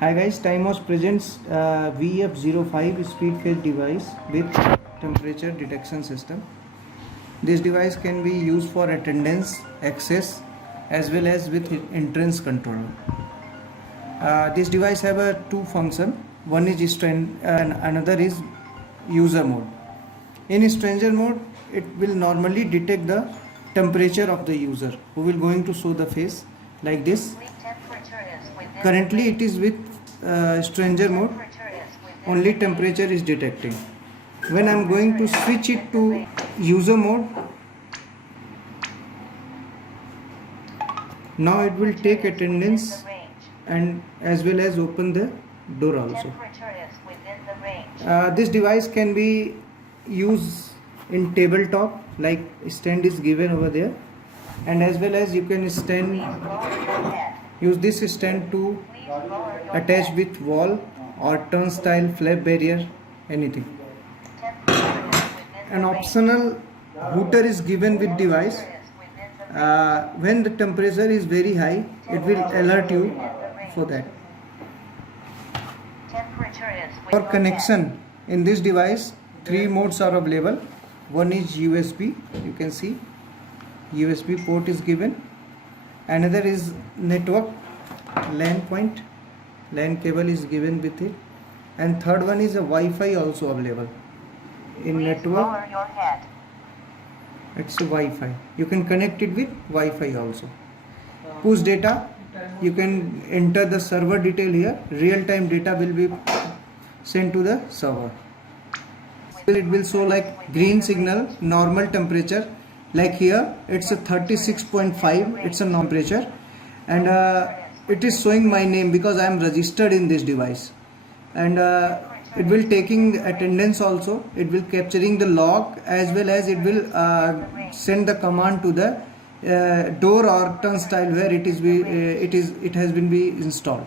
Hi guys, Timos presents VF05 speed phase device with temperature detection system. This device can be used for attendance, access as well as with entrance control. This device have a two function. One is and another is user mode. In stranger mode, it will normally detect the temperature of the user who will going to show the face like this. Currently it is with stranger mode, only temperature is detecting. When I am going to switch it to user mode, now it will take attendance and as well as open the door also. This device can be used in tabletop, like stand is given over there, and as well as you can use this stand to attach with wall or turnstile, flap barrier, anything. An optional hooter is given with device. When the temperature is very high, it will alert you for that. For connection in this device, three modes are available. One is USB, you can see USB port is given. Another is network, LAN point, LAN cable is given with it, and third one is a Wi-Fi also available. In network, it's a Wi-Fi. You can connect it with Wi-Fi also. Push data, you can enter the server detail here. Real-time data will be sent to the server. It will show like green signal, normal temperature. Like here, it's a 36.5. It's a normal temperature, and it is showing my name because I am registered in this device. And it will taking attendance also. It will capturing the log as well as it will send the command to the door or turnstile where it has been installed.